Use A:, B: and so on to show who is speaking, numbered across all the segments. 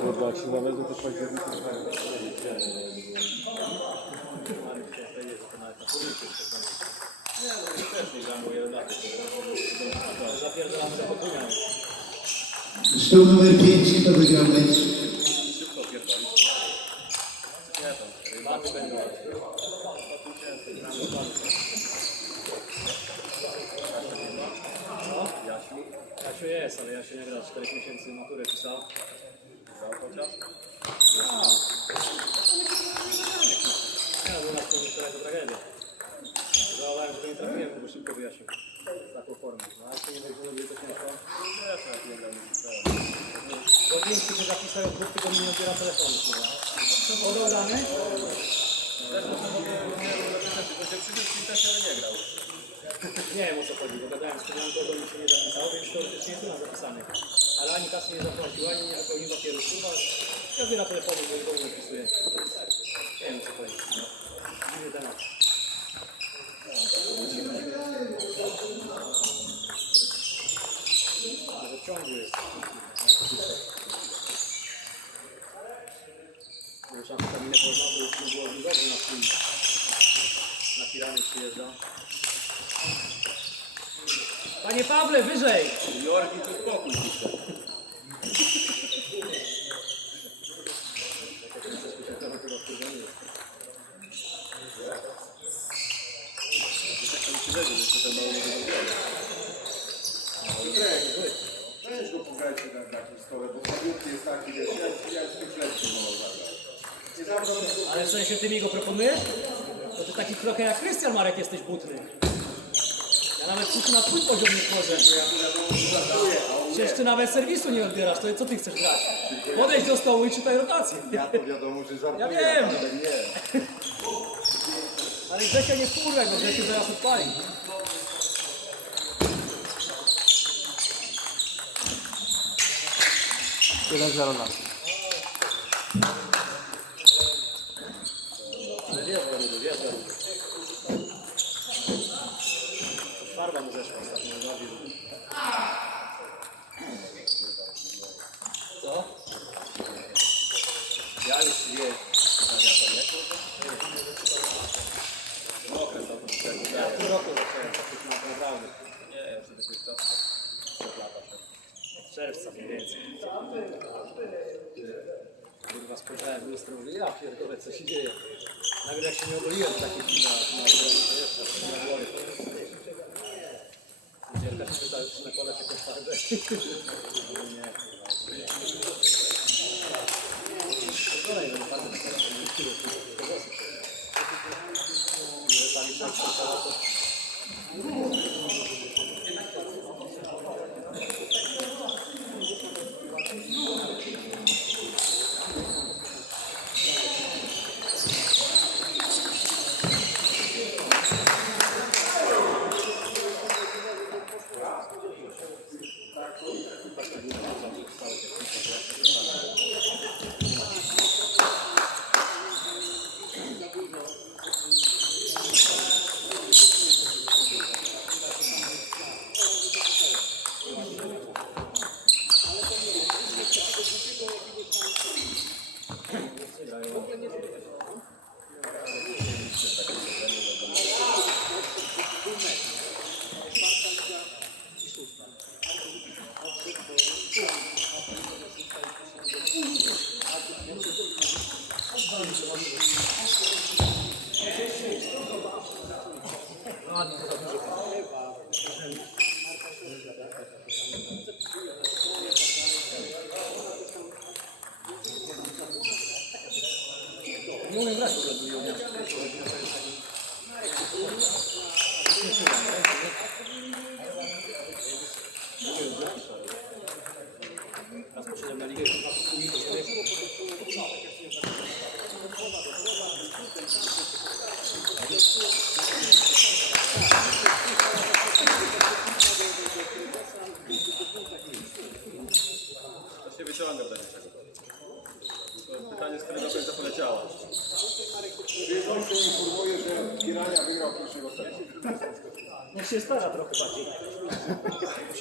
A: Kurwa, jak się nawezmę, to październik
B: Zapierdalamy do pokoju.
C: Stół numer 5, kto wygrał mecz?
B: Baty będą. Co? Jasiu jest, ale Jasiu nie gra 4 miesięcy maturę pisał. Pisał chociaż? Nie, no, u nas to to tragedia. Żałowałem, że go nie trafiłem, bo szybko wyjaśnił. Taką formą. No, a jeśli nie będzie robił to ciężko. Godzinki się zapisał, od dwóch tygodni nie odbiera telefonu. kurwa. Podał dane? Nie wiem o co chodzi, bo gadałem z koleżanką, że mi się nie zapisało, więc teoretycznie jest u nas zapisany. Ale ani kasy nie zapłacił, ani nie wypełnił papieru. Kurwa, ja odbiera telefonu, bo go nie wpisuje. Nie wiem o co chodzi. Może w poznał, bo już nie było wygodnie na tym. Na pirany przyjeżdża. Panie Pawle, wyżej!
A: Jorgi, to spokój pisze.
D: Weź go pograjcie na takim stole, bo fabiutki jest taki, wiesz, ja, ja z tym śledczym mogę zagrać.
B: Ale w sensie ty mi go proponujesz? To ty taki trochę jak Krystian Marek jesteś butny. Ja nawet kuku na twój poziom nie wchodzę. Przecież ty nawet serwisu nie odbierasz, to co ty chcesz grać? Podejdź do stołu i czytaj rotację.
D: Ja to wiadomo, że żartuję,
B: Ja wiem.
D: ale nie.
B: Ale Grzesia nie wkurwaj, bo Grzesiu zaraz odpali.
A: Jeden zero na.
B: Ale wie, że rudy, wie, że rudy. Farba mu zeszła ostatnio, najbardziej rudy. Co?
A: Ja już wie. Okres tam to
B: Ja w tym roku zacząłem tak na- naprawdę.
A: Nie, już to jakoś to. Przeplata się.
B: Mniej więcej. Kurwa spojrzałem w lustro, mówię, ja pierdolę, co się dzieje. Nagle jak się nie ogoliłem w takich na, na, na, na głowie. Dzielka się pyta, czy nakładać jakąś farbę. Nie,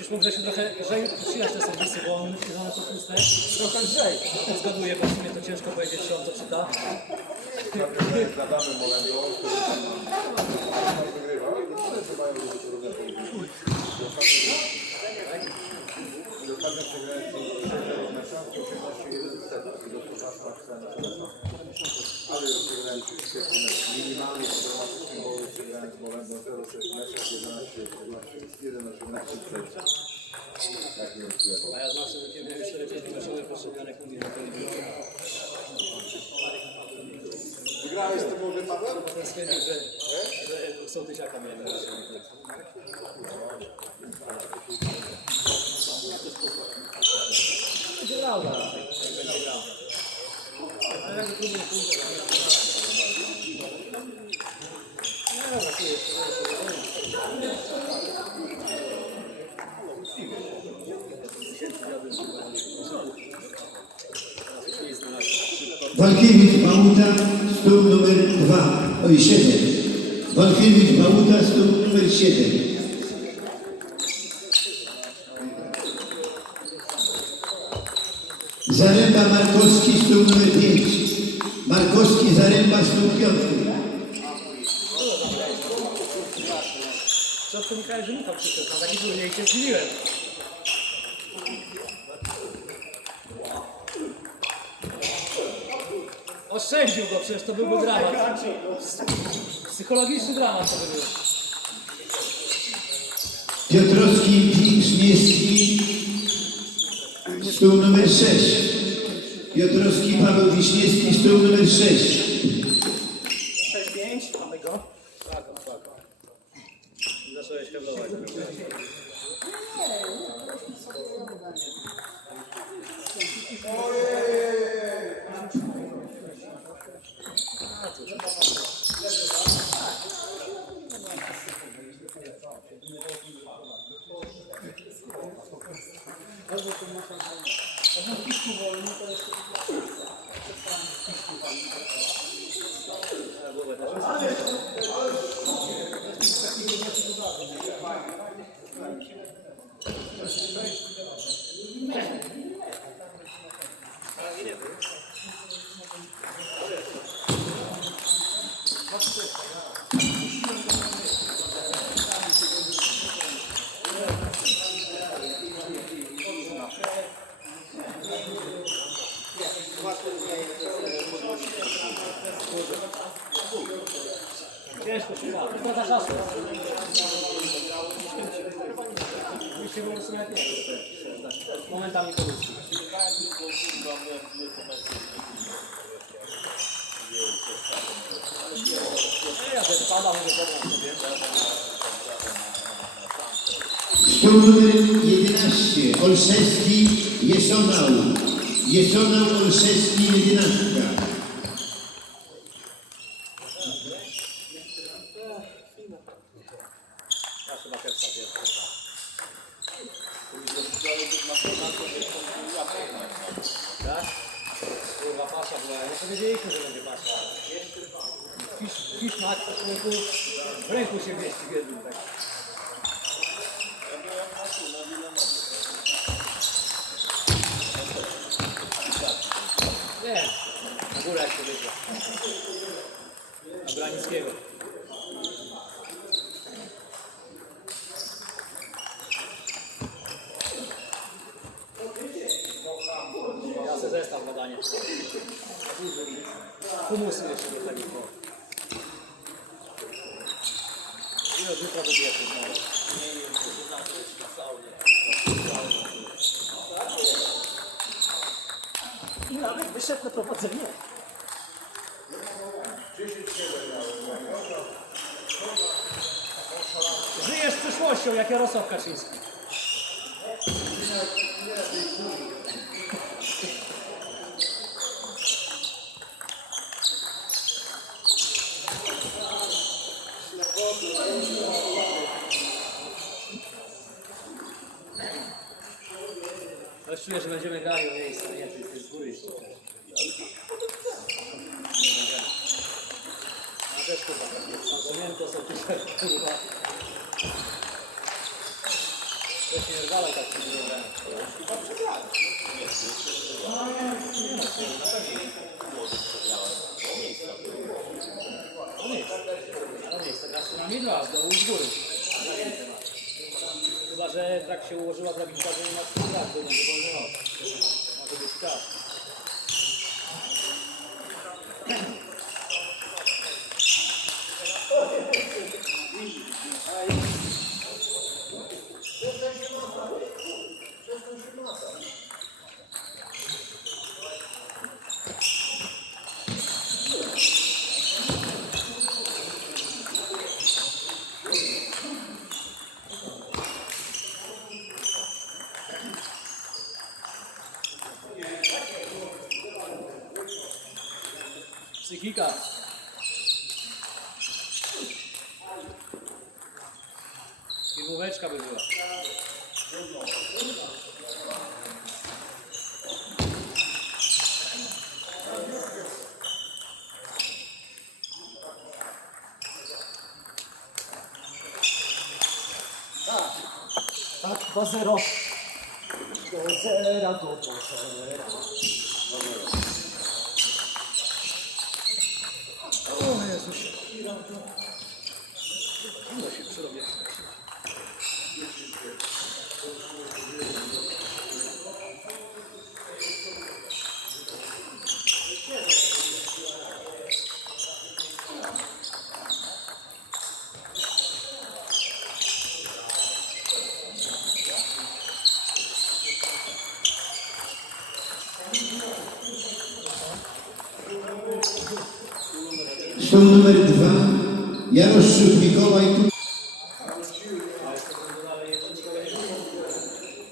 B: Musisz mu Grzesiu trochę lżej przyjać te serwisy, bo on myśli, że one są puste. Trochę lżej. Zgaduję, bo w sumie to ciężko powiedzieć, czy on to czyta.
D: Zadamy Molendo, który wygrywa. Ale to mają być trudne pojedynki. I ostatnio przegrałem z mecza, 18-1 seta. I do Słowactwa Ale rozegrałem się świetny mecz. Minimalnie w dramatycznym bolu przegrałem z Molendo 0-6 meczach, 11-18 Tak nie wiem,
B: A ja że kiedy 4-5 meszowych postrzeganek mówi, że to nie było.
D: Wygrałeś tym może Paweł?
B: Stwierdził, że, że są tysiaka mieli. Będzie grał zaraz, jak będzie grał. Ale jak trudno pójdzie, to nie Nie, no, tu jest, tu jest.
C: Walkiewicz Bałuta, stół numer 2, oj 7. Walkiewicz Bałuta, stół numer 7. Zaręba Markowski, stół numer 5. Markowski, Zaręba, stół 5.
B: Co to Michał, że Michał przyszedł, na taki turniej się zdziwiłem. Oszczędził go, przecież to byłby dramat. Psychologiczny dramat to by był.
C: Piotrowski Wiśniewski, stół numer 6. Piotrowski Paweł Wiśniewski, stół numer 6.
B: Mi się po prostu nawet nie chce. Momentami po ludzku. Nie, ja też padam,
C: numer 11. Olszewski, Jesonał. Jesonał, Olszewski, 11.
B: Ja chyba pierwsza pierwsza. Tak? Kurwa pasza była, nie powiedzieliśmy, że będzie pasza. Fisz, fisz mać po człowieku w ręku się mieści w jednym tak. Nie, na górę jak powiedział. Na Branickiego. Ja se zestaw badania. Humusy jeszcze do tego. I od jutra do diety znowu. I nawet wyszedł na prowadzenie. Żyjesz przyszłością jak Jarosław Kaczyński. Ale czuję, że będziemy grali o miejsce, nie? Ty, ty z góry jeszcze też. A też kurwa, rozumiem, tak to są tutaj kurwa. Też nie rwala tak, nie wiem. Chyba przegrałem. Nie, nie, nie. Na pewno no, młody przegrałem. O miejsca. O miejsca z dołu i z góry. Chyba, że tak się ułożyła drabinka, że nie co tak, to będzie wolno. Może być tak. Psychika. Firmóweczka by była. Tak, 2-0. Do zera, do, do zera. Jezusie. No
C: Jaroszczuk Mikołaj.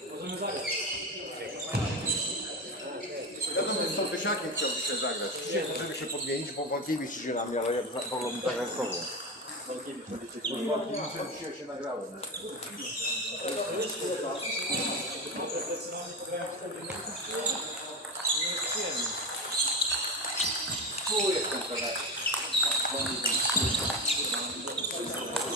C: Tu
B: Możemy zagrać.
D: Wiadomo, z Sołtysiakiem chciałby się zagrać. Żeby się podmienić, bo Wątkiewicz się na mnie, ale ja wolę zagrać z tobą. Z Wątkiewiczem dzisiaj się nagrałem. Tu jest ten telefon. よろしくお願いしま
B: す。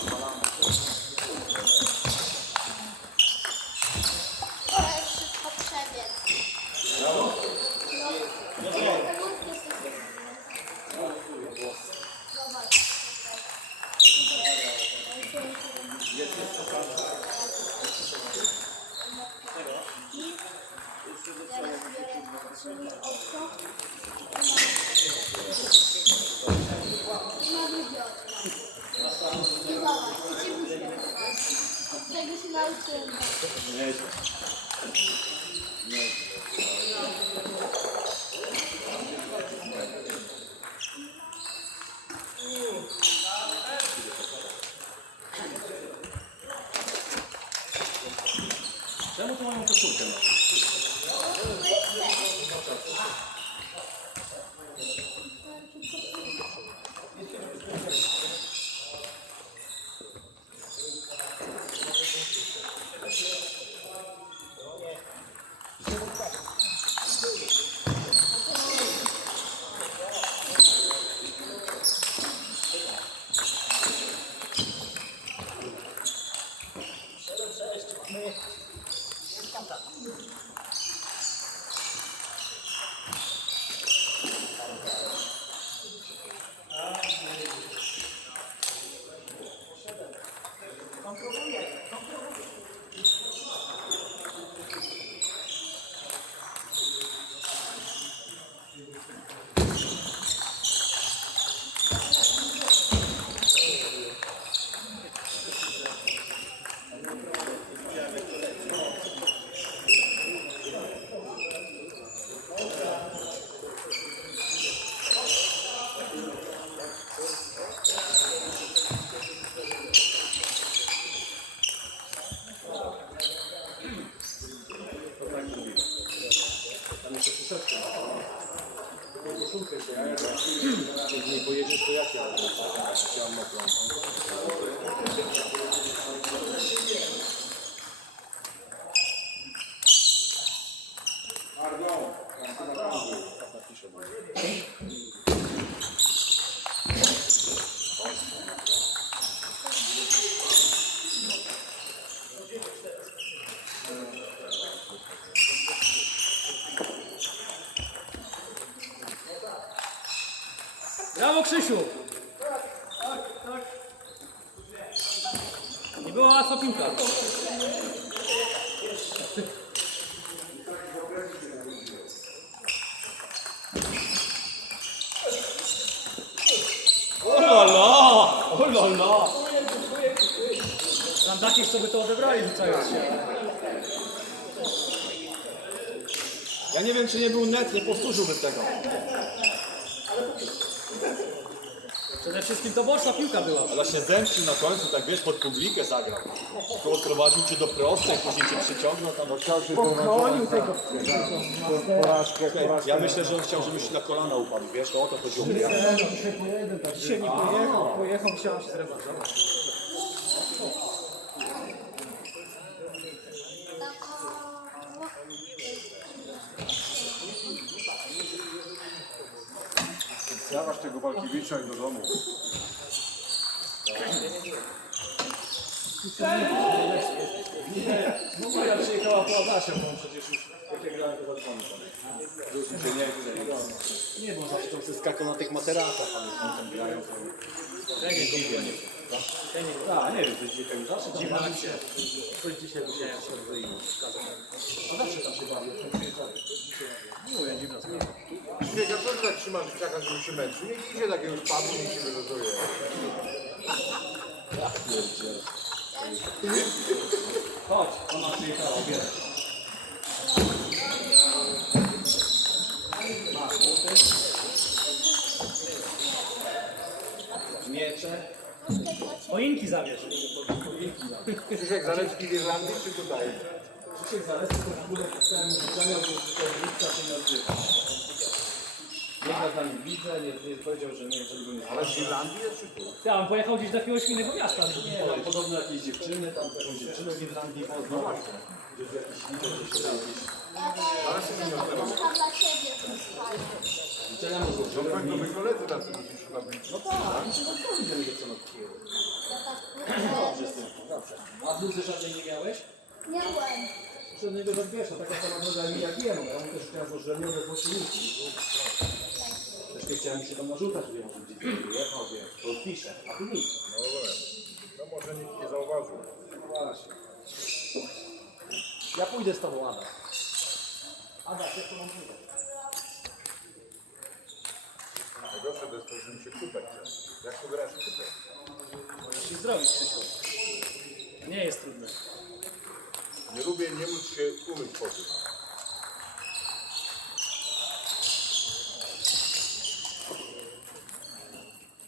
B: Krzysiu! Nie była łatwa piłka. O la la! O la la! Tam takich, co by to odebrali rzucając się.
A: Ja nie wiem, czy nie był net, nie powtórzyłbym tego.
B: Przede wszystkim to boczna piłka była.
A: Ale się zemścił na końcu, tak wiesz, pod publikę zagrał. Tu odprowadził cię do prostej, później cię przyciągnął tam.
D: Chciał Pochwalił tego. Porażkę, porażkę.
A: Ja myślę, że on chciał, żebyś na kolana upadł, wiesz, to o to chodziło.
B: Dzisiaj nie pojechał, pojechał, chciałem się zrewanżować.
D: Dawasz tego Walkiewicza i do domu.
A: No ja przyjechała po Adasia, bo on przecież już, jak ja grałem, to. Rzucił się nie chce. Nie, bo zawsze tam skakał na tych materacach, ale tam grają. Ja nie dziwię, nie Tak, nie wiem, to jest dzisiaj zawsze akcja. Coś dzisiaj musiałem się rozejść. A zawsze tam się bawię, przyjeżdżają. Mówię, dziwna sprawa.
D: Śmiega, co ty tak trzymasz kciaka, żeby się męczył? Niech idzie takiego spadku, niech się wyluzuje.
A: Chodź, ona przyjechała, bierę. Miecze.
B: Choinki zabierz.
D: Krzysiek Zalewski w Irlandii, czy tutaj?
A: Krzysiek Zalewski to w ogóle pisałem zamiał, że tutaj lipca się nazywa. Nie gra z nami w lidze, nie, nie powiedział, że nie, żeby go nie
D: Ale w Irlandii jest czy tu?
B: Ja on pojechał gdzieś do jakiegoś innego miasta.
A: Nie, tam podobno jakieś dziewczyny, tam taką dziewczynę w Irlandii poznał. Gdzieś w jakiś lidze, gdzieś tam jakieś
E: Ale to jest troszkę dla siebie.
A: życzenia mu
D: No
A: złożyłem.
D: nowi koledzy tacy musisz chyba być.
A: No tak, i się że nie chcą od takiego. Dobrze tym, dobrze. A bluzy żadnej nie miałeś?
E: Miałem.
A: Żadnego tak wiesz, to taka sama droga mi jak jemu. Ja mu też chciałem złożyłem nowe głośniki. Też nie chciałem się tam narzucać, wiem, że gdzieś wyjechał, wiesz, to pisze, a tu nic.
D: No może nikt nie zauważył.
A: Właśnie. Ja pójdę z tobą, Ada. Ada, jak to mam powiedzieć?
D: Mi się chce. Jak grasz w kupek?
B: Możesz ich zrobić Krzysiu. Nie jest trudne.
D: Nie lubię nie móc się umyć po tym.